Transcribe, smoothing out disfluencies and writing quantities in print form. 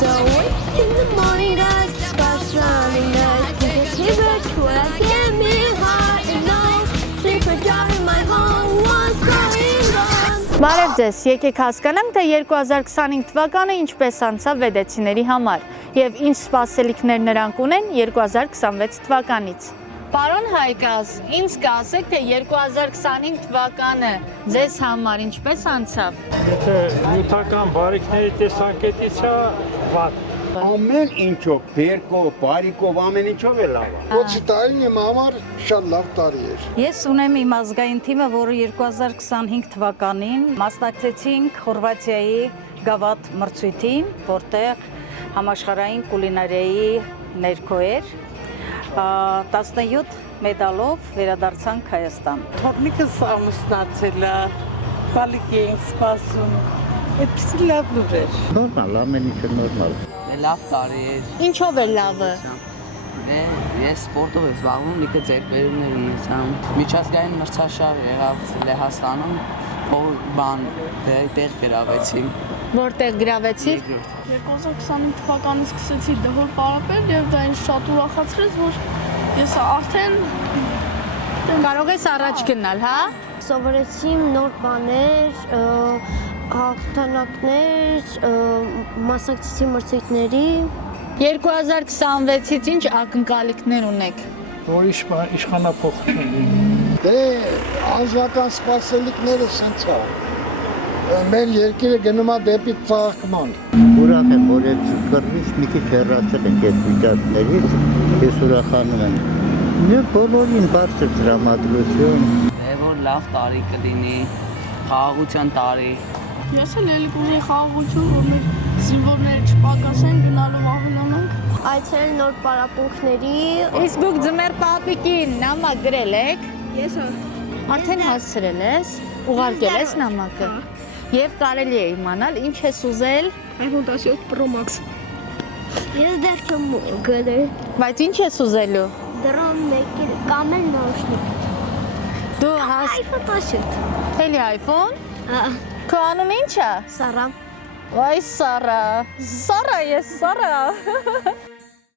So in the morning, guys, stars running, guys. Take a trip to where I get me hot and low. Sleep or driving my home, what's going on? Բարև ձեզ, եկեք հասկանանք, թե 2025 թվականը ինչպես անցավ վեդեցիների համար և ինչ սպասելիքներ նրանք ունեն 2026 թվականից։ Պարոն Հայկաս, ինձ կասեք, թե 2025 թվականը ձեզ համար ինչպես անցավ։ Եթե նյութական բարիքների տեսանկյունից է վատ։ Ամեն ինչով, բերքով, բարիքով, ամեն ինչով է լավ։ Ոչի տարին իմ համար շատ լավ տարի էր։ Ես ունեմ իմ ազգային թիմը, որը 2025 թվականին մասնակցեցինք Խորվաթիայի Գավաթ մրցույթին, որտեղ համաշխարհային կուլինարիայի ներքո էր 17 մեդալով վերադարձանք Հայաստան։ Թորնիկս ամուսնացել է, բալիկ էինք սպասում, այդպիսի լավ լուր էր։ Նորմալ, ամեն ինչը նորմալ։ Լավ տարի էր։ Ինչով էր լավը։ Ես սպորտով եմ զբաղվում, լիքը ձեռքբերումներ ունեցա։ Միջազգային մրցաշար եղավ Լեհաստանում, տեղ գրավեցինք։ Որտեղ գրավեցիք։ 2025 թվականից սկսեցի դհոր պարապել եւ դա ինձ շատ ուրախացրեց, որ ես արդեն Կարող ես առաջ գնալ, հա։ Սովորեցի նոր բաներ, հաղթանակներ, մասնակցեցի մրցույթների։ 2026-ից ինչ ակնկալիքներ ունեք։ Որ իշխանափոխություն լինի։ Դե անձնական սպասելիքները սենց է։ Մեր երկիրը գնում է դեպի ծաղկման։ Ուրախ եմ, որ այդ կռվից մի քիչ հեռացել ենք այդ վիճակներից, ես ուրախանում եմ։ Մեր բոլորին բարձր տրամադրություն։ Որ լավ տարի կլինի, խաղաղության տարի։ ես էլ էլի կուզեի խաղաղություն, որ մեր զինվորները չպակասեն, գնալով ավելանանք։ Այցելել նոր պարապմունքների։ Իսկ դուք ձմեռ պապիկին նամակ գրել եք։ Ես Արդեն հասցրել ես, ուղարկել ես նամակը։ Եվ կարելի է իմանալ ինչ ես ուզել։ iPhone 17 Pro Max։ Ես դեռ չեմ գրել։ Բայց ինչ ես ուզելու։ Դրոն մեկի կամ էլ նորոշնիկ։ Դու iPhone 17։ Էլի iPhone։ Քո անուն ինչ է։ Սարա։ Վայ Սարա։ Սարա ես Սարա։